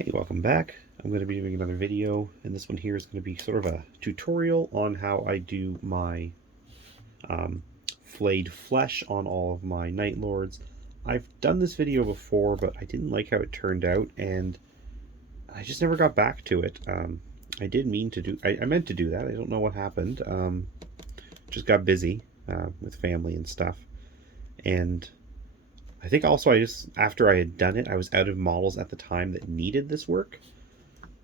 Hey, welcome back. I'm going to be doing another video, and this one here is going to be sort of a tutorial on how I do my flayed flesh on all of my Night Lords. I've done this video before, but I didn't like how it turned out, and I just never got back to it. I did mean to do, I meant to do that. I don't know what happened. Just got busy with family and stuff, and I think also after I had done it, I was out of models at the time that needed this work.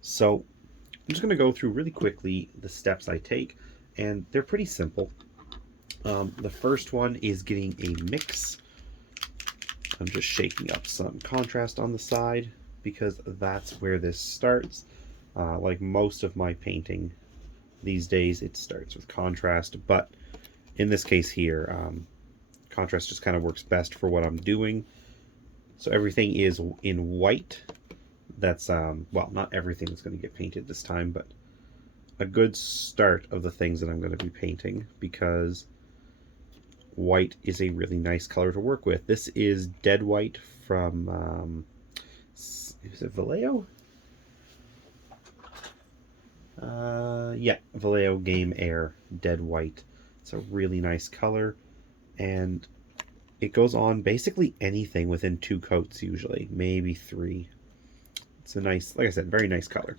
So I'm just going to go through really quickly the steps I take, and they're pretty simple. The first one is getting a mix. I'm just shaking up some contrast on the side because that's where this starts. Like most of my painting these days, it starts with contrast, but in this case here, contrast just kind of works best for what I'm doing. So everything is in white. That's, well, not everything is going to get painted this time, but a good start of the things that I'm going to be painting, because white is a really nice color to work with. This is dead white from, is it Vallejo? Yeah, Vallejo Game Air Dead White. It's a really nice color, and it goes on basically anything within 2 coats usually, maybe 3. It's a nice, like I said, very nice color.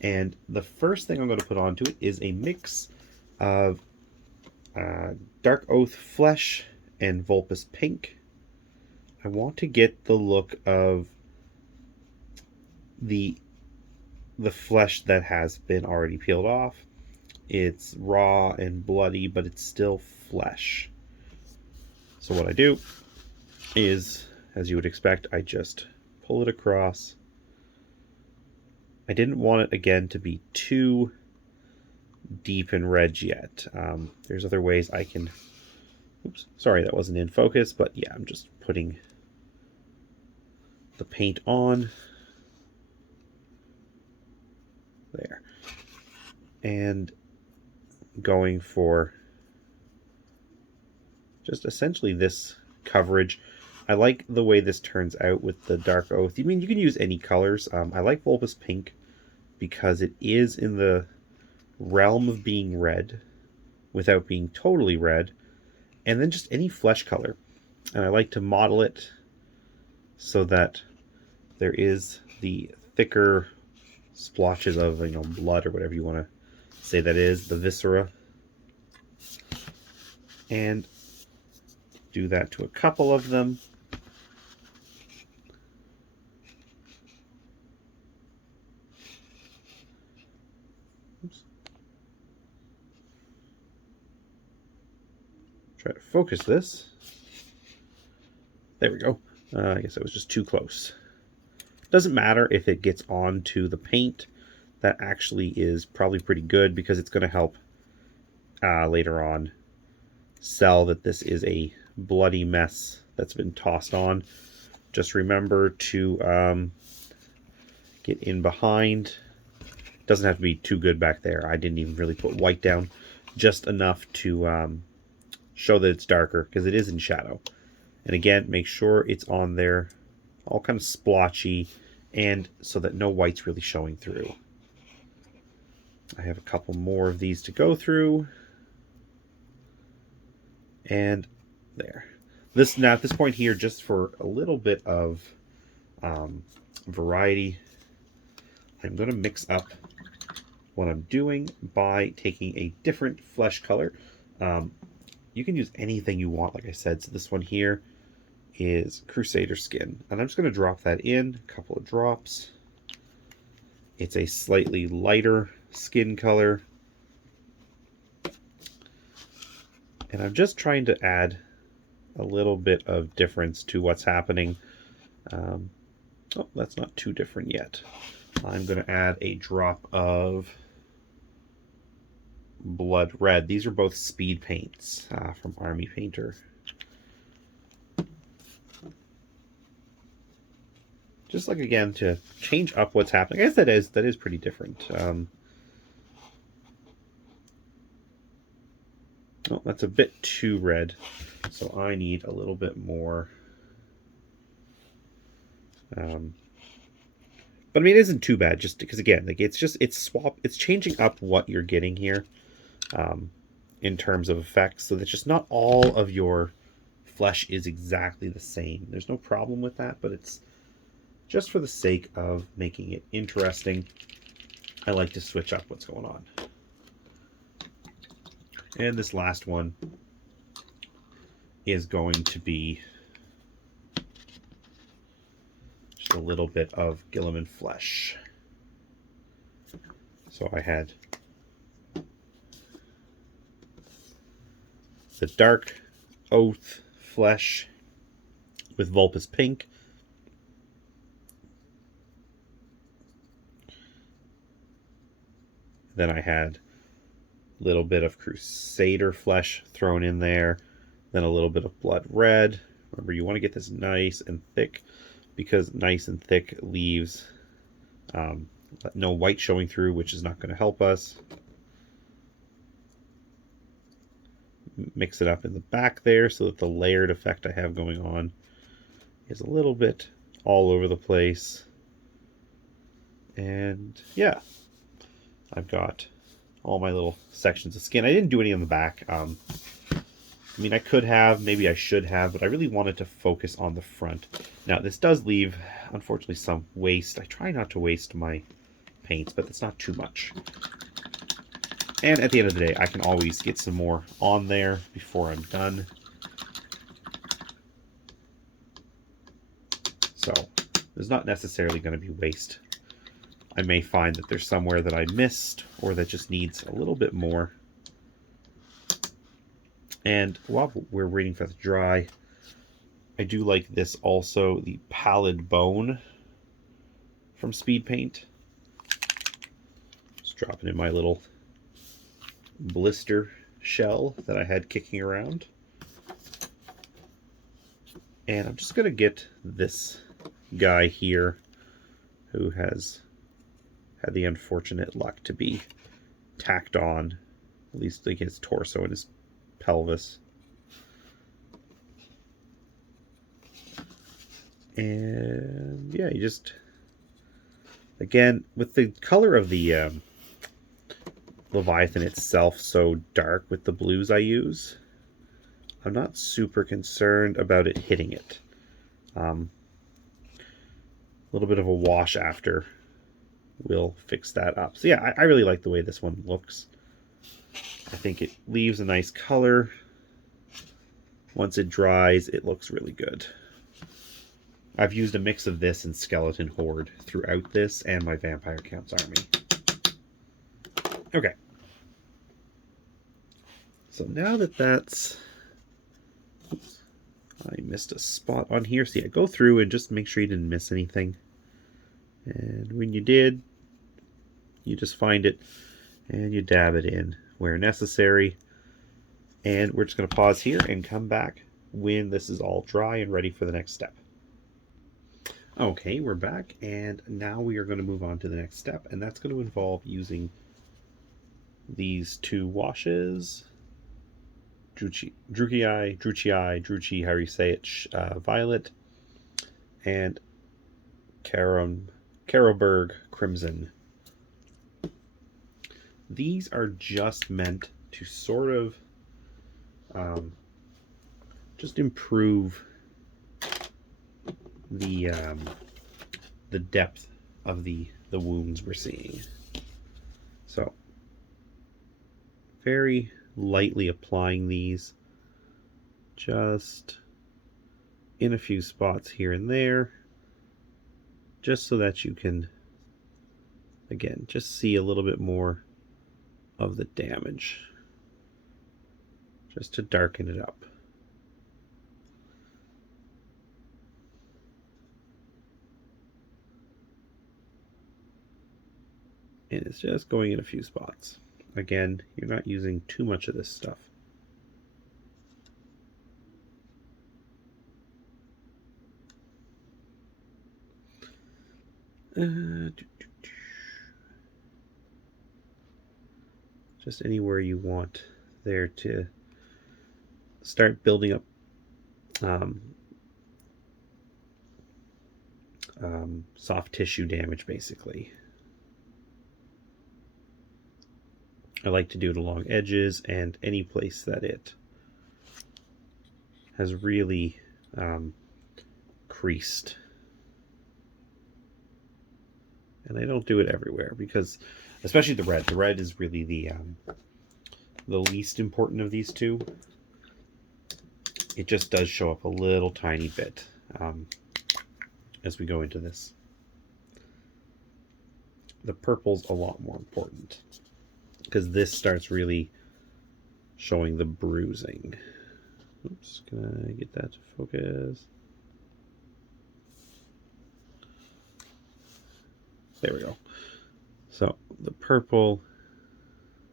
And the first thing I'm going to put onto it is a mix of Dark Oath Flesh and Vulpus Pink. I want to get the look of the flesh that has been already peeled off. It's raw and bloody, but it's still flesh. So what I do is, as you would expect, I just pull it across. I didn't want it, again, to be too deep in red yet. There's other ways I can... Oops, sorry that wasn't in focus, but yeah, I'm just putting the paint on. There. And going for just essentially this coverage. I like the way this turns out with the Dark Oath. I mean, you can use any colors. I like Vulpus Pink because it is in the realm of being red without being totally red, and then just any flesh color. And I like to model it so that there is the thicker splotches of, you know, blood or whatever you want to say that is, the viscera. And do that to a couple of them. Oops. Try to focus this. There we go. I guess it was just too close. Doesn't matter if it gets onto the paint. That actually is probably pretty good, because it's going to help later on sell that this is a bloody mess that's been tossed on. Just remember to get in behind. Doesn't have to be too good back there. I didn't even really put white down, just enough to show that it's darker, because it is in shadow. And again, make sure it's on there all kind of splotchy, and so that no white's really showing through. I have a couple more of these to go through. And there. This, now at this point here, just for a little bit of variety, I'm going to mix up what I'm doing by taking a different flesh color. You can use anything you want, like I said. So this one here is Crusader Skin, and I'm just going to drop that in, a couple of drops. It's a slightly lighter skin color, and I'm just trying to add a little bit of difference to what's happening. Oh, that's not too different yet. I'm going to add a drop of Blood Red. These are both speed paints from Army Painter. Just like, again, to change up what's happening. I guess that is pretty different. Oh, that's a bit too red, so I need a little bit more But I mean, it isn't too bad, just because again, like it's changing up what you're getting here, in terms of effects, so that just not all of your flesh is exactly the same. There's no problem with that, but it's just for the sake of making it interesting. I like to switch up what's going on. And this last one is going to be just a little bit of Gilliman flesh. So I had the dark oath flesh with Vulpus pink. Then I had a little bit of Crusader flesh thrown in there. Then a little bit of blood red. Remember, you want to get this nice and thick, because nice and thick leaves no white showing through, which is not going to help us. Mix it up in the back there so that the layered effect I have going on is a little bit all over the place. And yeah, I've got all my little sections of skin. I didn't do any on the back. I mean, I could have, maybe I should have, but I really wanted to focus on the front. Now, this does leave, unfortunately, some waste. I try not to waste my paints, but it's not too much. And at the end of the day, I can always get some more on there before I'm done. So there's not necessarily going to be waste. I may find that there's somewhere that I missed or that just needs a little bit more. And while we're waiting for it to dry, I do like this also, the Pallid Bone from Speed Paint. Just drop it in my little blister shell that I had kicking around. And I'm just going to get this guy here who has had the unfortunate luck to be tacked on, at least like his torso and his pelvis. And yeah, you just, again, with the color of the Leviathan itself so dark with the blues I use, I'm not super concerned about it hitting it. A little bit of a wash after will fix that up. So yeah, I really like the way this one looks. I think it leaves a nice color. Once it dries, it looks really good. I've used a mix of this and Skeleton Horde throughout this and my Vampire Counts army. Okay. So now that that's... Oops, I missed a spot on here. So yeah, go through and just make sure you didn't miss anything. And when you did, you just find it and you dab it in where necessary. And we're just going to pause here and come back when this is all dry and ready for the next step. Okay, we're back, and now we are going to move on to the next step, and that's going to involve using these two washes, Druchii, however you say it, Violet, and Caroburg Crimson. These are just meant to sort of just improve the depth of the wounds we're seeing. So very lightly applying these just in a few spots here and there, just so that you can, again, just see a little bit more of the damage, just to darken it up. And it's just going in a few spots. Again, you're not using too much of this stuff. Just anywhere you want there to start building up soft tissue damage, basically. I like to do it along edges and any place that it has really creased. And I don't do it everywhere because, especially the red. The red is really the least important of these two. It just does show up a little tiny bit as we go into this. The purple's a lot more important because this starts really showing the bruising. Oops, can I get that to focus? There we go. So the purple,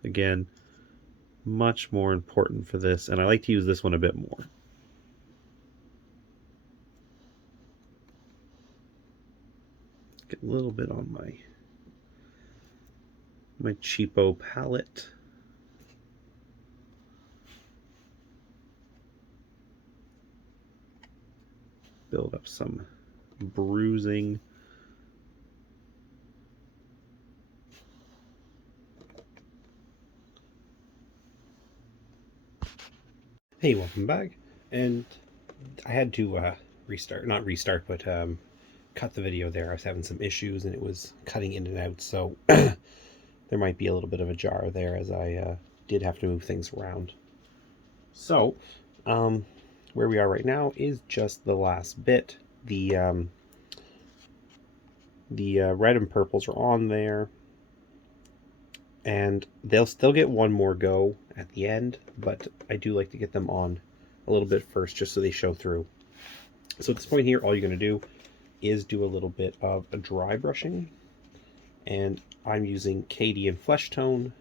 again, much more important for this, and I like to use this one a bit more. Get a little bit on my cheapo palette. Build up some bruising. Hey, welcome back. And I had to not restart, but cut the video there. I was having some issues and it was cutting in and out, so there might be a little bit of a jar there as I did have to move things around. So, where we are right now is just the last bit. The red and purples are on there, and they'll still get one more go at the end, but I do like to get them on a little bit first just so they show through. So at this point here, all you're going to do is do a little bit of a dry brushing, and I'm using Cadian Flesh Tone.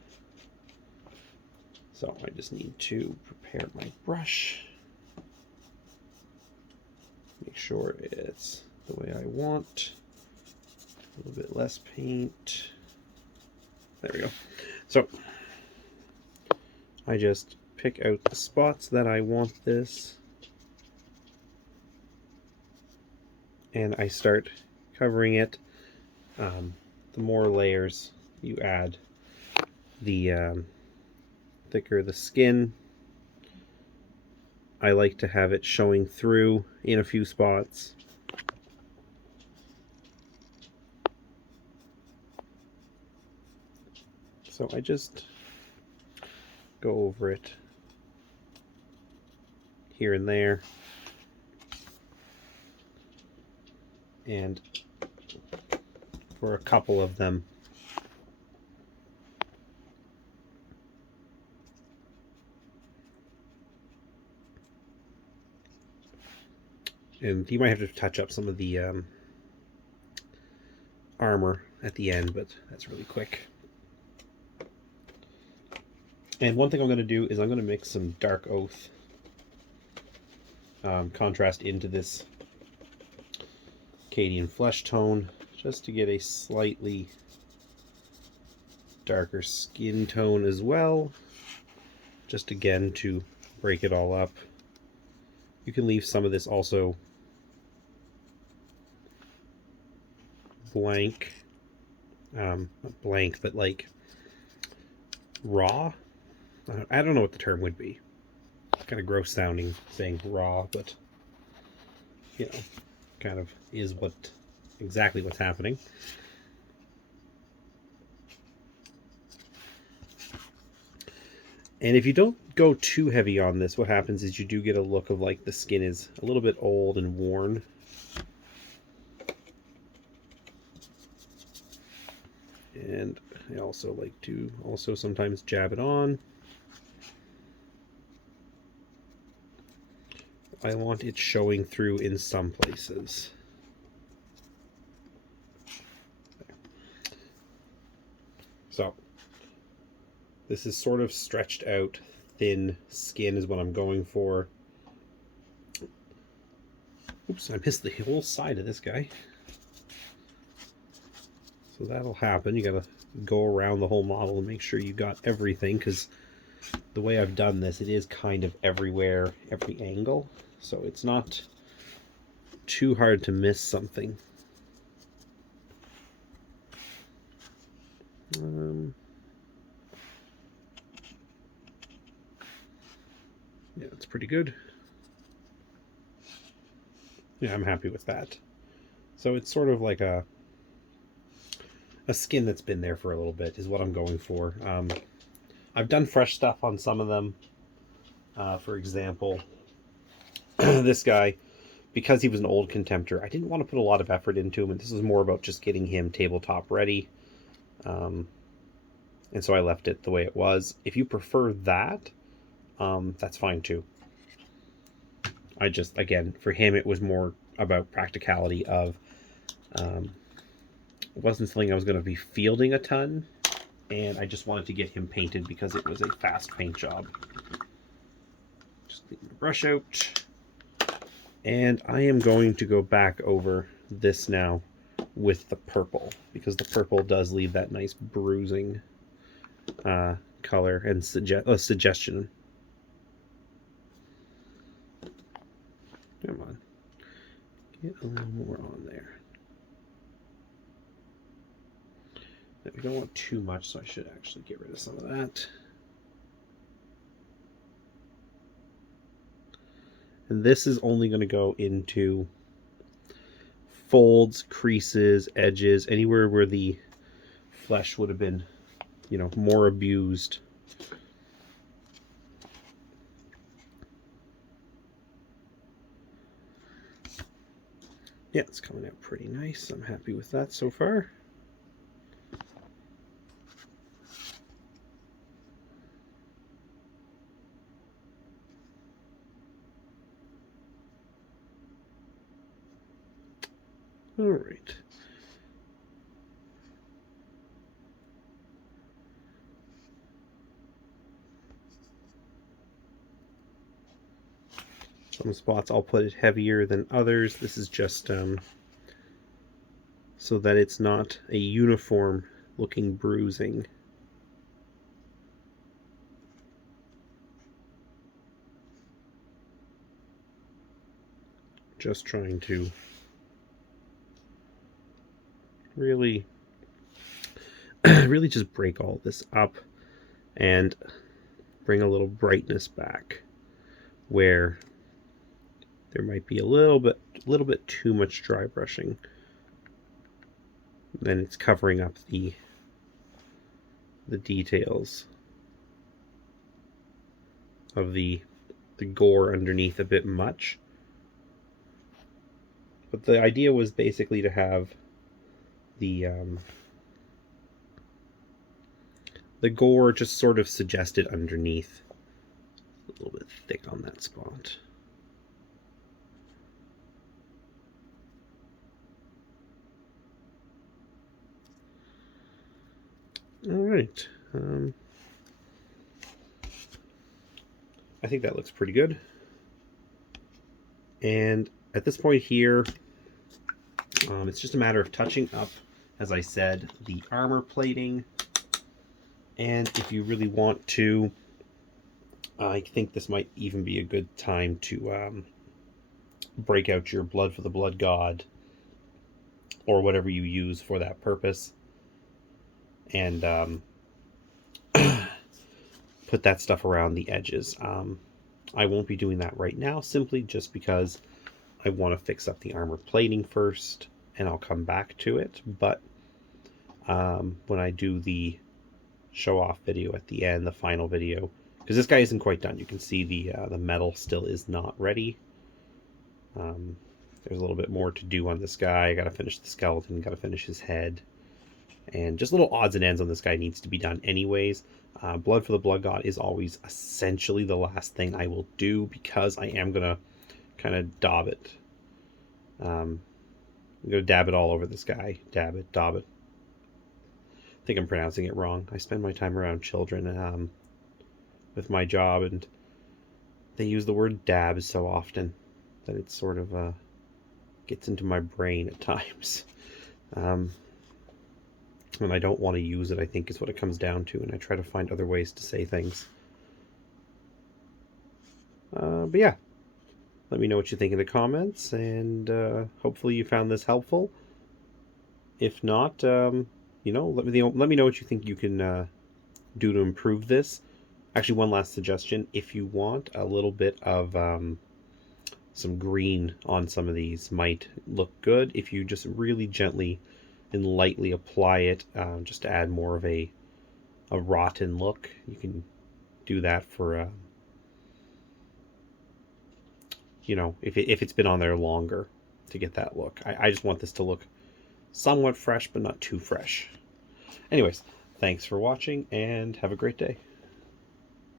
So I just need to prepare my brush, make sure it's the way I want, a little bit less paint. There we go. So I just pick out the spots that I want this, and I start covering it. The more layers you add, the thicker the skin. I like to have it showing through in a few spots. So I just go over it here and there, and for a couple of them, and you might have to touch up some of the armor at the end, but that's really quick. And one thing I'm going to do is I'm going to mix some Dark Oath contrast into this Cadian Flesh Tone, just to get a slightly darker skin tone as well, just again to break it all up. You can leave some of this also blank, not blank, but like raw. I don't know what the term would be. It's kind of gross sounding saying raw, but you know, kind of is exactly what's happening. And if you don't go too heavy on this, what happens is you do get a look of like the skin is a little bit old and worn. And I also like to sometimes jab it on. I want it showing through in some places. So this is sort of stretched out, thin skin is what I'm going for. Oops, I missed the whole side of this guy. So that'll happen. You gotta go around the whole model and make sure you got everything, because the way I've done this, it is kind of everywhere, every angle. So it's not too hard to miss something. Yeah, it's pretty good. Yeah, I'm happy with that. So it's sort of like a skin that's been there for a little bit is what I'm going for. I've done fresh stuff on some of them. For example, this guy, because he was an old contemptor, I didn't want to put a lot of effort into him, and this was more about just getting him tabletop ready. And so I left it the way it was. If you prefer that, that's fine too. I just, again, for him, it was more about practicality of, it wasn't something I was going to be fielding a ton, and I just wanted to get him painted because it was a fast paint job. Just clean the brush out. And I am going to go back over this now with the purple, because the purple does leave that nice bruising color and suggestion. Come on. Get a little more on there. We don't want too much, so I should actually get rid of some of that. And this is only going to go into folds, creases, edges, anywhere where the flesh would have been, you know, more abused. Yeah, it's coming out pretty nice. I'm happy with that so far. All right. Some spots I'll put it heavier than others. This is just so that it's not a uniform looking bruising. Just trying to really really just break all this up and bring a little brightness back where there might be a little bit too much dry brushing. Then it's covering up the details of the gore underneath a bit much. But the idea was basically to have the gore just sort of suggested underneath. A little bit thick on that spot. All right. I think that looks pretty good. And at this point here, it's just a matter of touching up, as I said, the armor plating. And if you really want to, I think this might even be a good time to break out your blood for the blood god, or whatever you use for that purpose, and put that stuff around the edges. I won't be doing that right now, simply just because I want to fix up the armor plating first, and I'll come back to it. But when I do the show off video at the end, the final video, because this guy isn't quite done, you can see the metal still is not ready. There's a little bit more to do on this guy. I gotta finish the skeleton, gotta finish his head, and just little odds and ends on this guy needs to be done anyways. Blood for the blood god is always essentially the last thing I will do, because I am gonna kind of daub it. I'm gonna dab it all over this guy. Dab it, daub it. I think I'm pronouncing it wrong. I spend my time around children with my job, and they use the word dab so often that it sort of gets into my brain at times. And I don't want to use it, I think, is what it comes down to, and I try to find other ways to say things. But yeah, let me know what you think in the comments, and hopefully you found this helpful. If not, you let me know what you think you can do to improve this. Actually, one last suggestion: if you want a little bit of some green on some of these, might look good if you just really gently and lightly apply it, just to add more of a rotten look. You can do that for if it's been on there longer to get that look. I just want this to look somewhat fresh, but not too fresh. Anyways, thanks for watching and have a great day.